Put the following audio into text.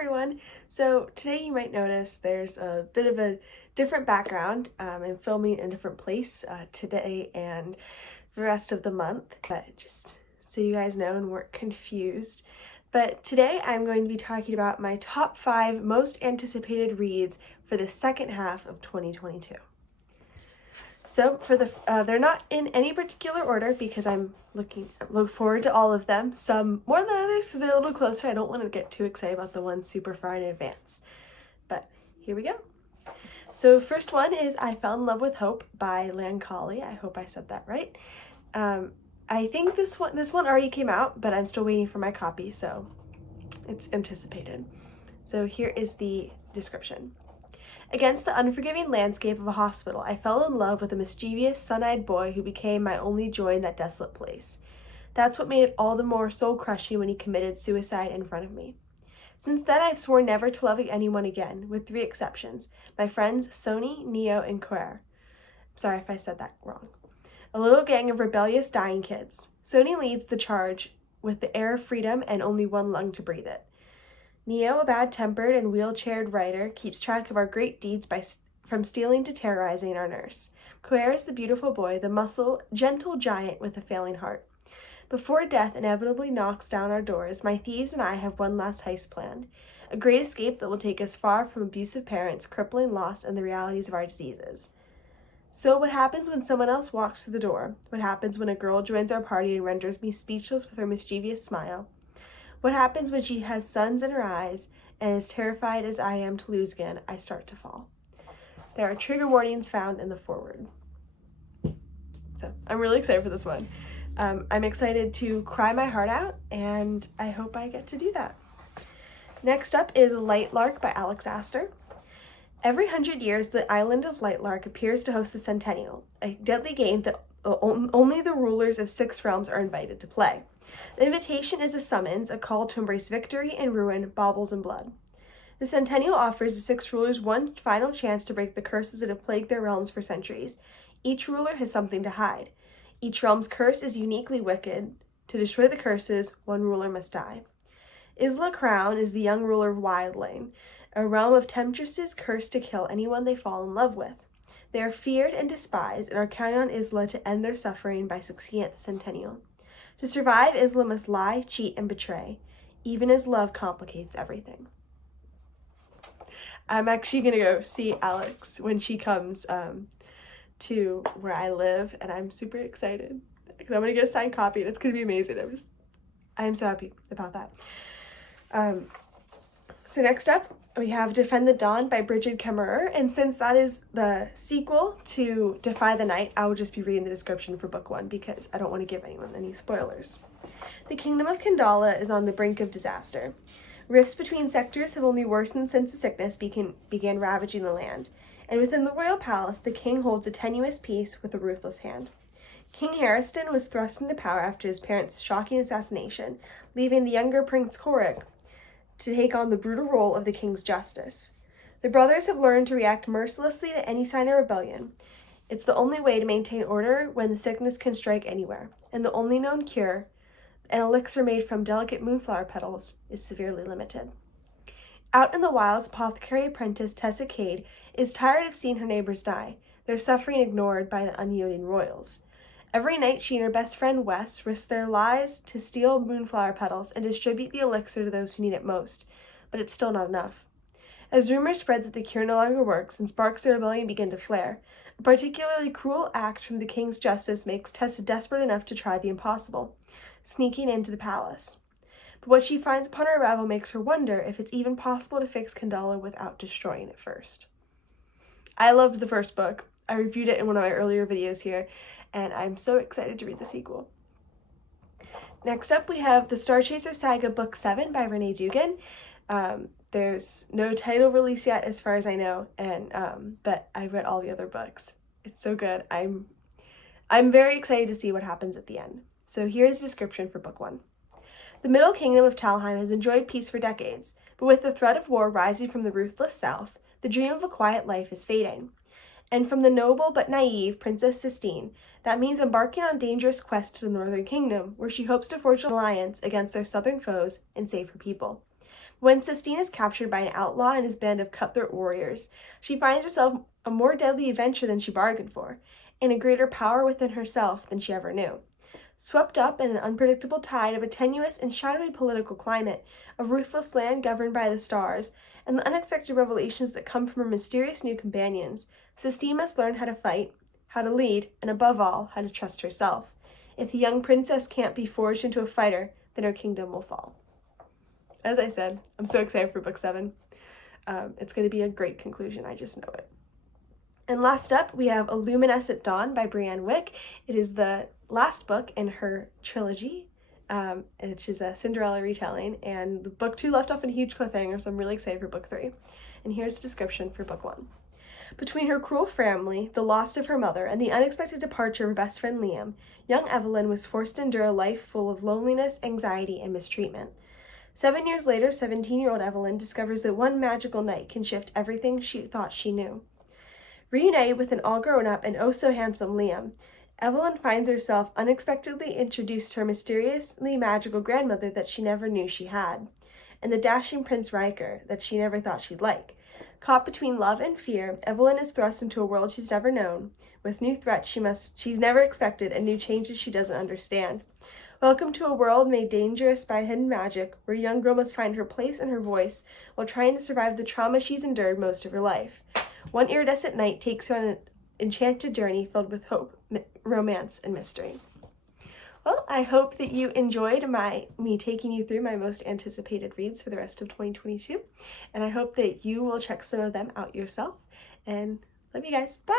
everyone! So today you might notice there's a bit of a different background. I'm filming in a different place today and the rest of the month, but just so you guys know and weren't confused. But today I'm going to be talking about my top 5 most anticipated reads for the second half of 2022. So for they're not in any particular order because look forward to all of them. Some more than others because they're a little closer. I don't want to get too excited about the ones super far in advance. But here we go. So first one is I Fell in Love with Hope by Lancali. I hope I said that right. I think this one already came out, but I'm still waiting for my copy, so it's anticipated. So here is the description. Against the unforgiving landscape of a hospital, I fell in love with a mischievous, sun-eyed boy who became my only joy in that desolate place. That's what made it all the more soul-crushing when he committed suicide in front of me. Since then, I've sworn never to love anyone again, with 3 exceptions. My friends Sony, Neo, and Claire. Sorry if I said that wrong. A little gang of rebellious, dying kids. Sony leads the charge with the air of freedom and only one lung to breathe it. Neo, a bad-tempered and wheelchaired writer, keeps track of our great deeds from stealing to terrorizing our nurse. Claire is the beautiful boy, the gentle giant with a failing heart. Before death inevitably knocks down our doors, my thieves and I have one last heist planned. A great escape that will take us far from abusive parents, crippling loss, and the realities of our diseases. So what happens when someone else walks through the door? What happens when a girl joins our party and renders me speechless with her mischievous smile? What happens when she has suns in her eyes and as terrified as I am to lose again, I start to fall? There are trigger warnings found in the foreword. So I'm really excited for this one. I'm excited to cry my heart out, and I hope I get to do that. Next up is Light Lark by Alex Astor. Every 100 years, the island of Light Lark appears to host a centennial, a deadly game that only the rulers of 6 realms are invited to play. The invitation is a summons, a call to embrace victory and ruin, baubles and blood. The centennial offers the 6 rulers one final chance to break the curses that have plagued their realms for centuries. Each ruler has something to hide. Each realm's curse is uniquely wicked. To destroy the curses, one ruler must die. Isla Crown is the young ruler of Wildling, a realm of temptresses cursed to kill anyone they fall in love with. They are feared and despised and are counting on Isla to end their suffering by succeeding at the centennial. To survive, Isla must lie, cheat, and betray, even as love complicates everything. I'm actually going to go see Alex when she comes to where I live, and I'm super excited because I'm going to get a signed copy, and it's going to be amazing. I'm so happy about that. So next up, we have Defend the Dawn by Bridget Kemmerer, and since that is the sequel to Defy the Night, I will just be reading the description for book 1 because I don't want to give anyone any spoilers. The kingdom of Kandala is on the brink of disaster. Rifts between sectors have only worsened since the sickness began ravaging the land, and within the royal palace, the king holds a tenuous peace with a ruthless hand. King Harriston was thrust into power after his parents' shocking assassination, leaving the younger Prince Korik to take on the brutal role of the king's justice. The brothers have learned to react mercilessly to any sign of rebellion. It's the only way to maintain order when the sickness can strike anywhere, and the only known cure, an elixir made from delicate moonflower petals, is severely limited. Out in the wilds, apothecary apprentice Tessa Cade is tired of seeing her neighbors die, their suffering ignored by the unyielding royals. Every night, she and her best friend Wes risk their lives to steal moonflower petals and distribute the elixir to those who need it most, but it's still not enough. As rumors spread that the cure no longer works and sparks of rebellion begin to flare, a particularly cruel act from the king's justice makes Tessa desperate enough to try the impossible, sneaking into the palace. But what she finds upon her arrival makes her wonder if it's even possible to fix Kandala without destroying it first. I loved the first book. I reviewed it in one of my earlier videos here, and I'm so excited to read the sequel. Next up, we have The Star Chaser Saga Book 7 by Renee Dugan. There's no title release yet as far as I know, but I've read all the other books. It's so good. I'm very excited to see what happens at the end. So here's a description for Book 1. The Middle Kingdom of Talheim has enjoyed peace for decades, but with the threat of war rising from the ruthless south, the dream of a quiet life is fading. And from the noble but naive Princess Sistine, that means embarking on a dangerous quest to the Northern Kingdom, where she hopes to forge an alliance against their southern foes and save her people. When Sistine is captured by an outlaw and his band of cutthroat warriors, she finds herself a more deadly adventure than she bargained for, and a greater power within herself than she ever knew. Swept up in an unpredictable tide of a tenuous and shadowy political climate, a ruthless land governed by the stars, and the unexpected revelations that come from her mysterious new companions, Sistine must learn how to fight, how to lead, and above all, how to trust herself. If the young princess can't be forged into a fighter, then her kingdom will fall. As I said, I'm so excited for book 7. It's going to be a great conclusion, I just know it. And last up, we have A Luminescent Dawn by Brianne Wick. It is the last book in her trilogy, which is a Cinderella retelling, and book 2 left off in a huge cliffhanger, so I'm really excited for book 3. And here's a description for book 1. Between her cruel family, the loss of her mother, and the unexpected departure of her best friend Liam, young Evelyn was forced to endure a life full of loneliness, anxiety, and mistreatment. 7 years later, 17-year-old Evelyn discovers that one magical night can shift everything she thought she knew. Reunited with an all-grown-up and oh-so-handsome Liam, Evelyn finds herself unexpectedly introduced to her mysteriously magical grandmother that she never knew she had, and the dashing Prince Riker that she never thought she'd like. Caught between love and fear, Evelyn is thrust into a world she's never known, with new threats she's never expected and new changes she doesn't understand. Welcome to a world made dangerous by hidden magic, where a young girl must find her place and her voice while trying to survive the trauma she's endured most of her life. One iridescent night takes her on an enchanted journey filled with hope, romance, and mystery. Well, I hope that you enjoyed me taking you through my most anticipated reads for the rest of 2022, and I hope that you will check some of them out yourself, and love you guys. Bye!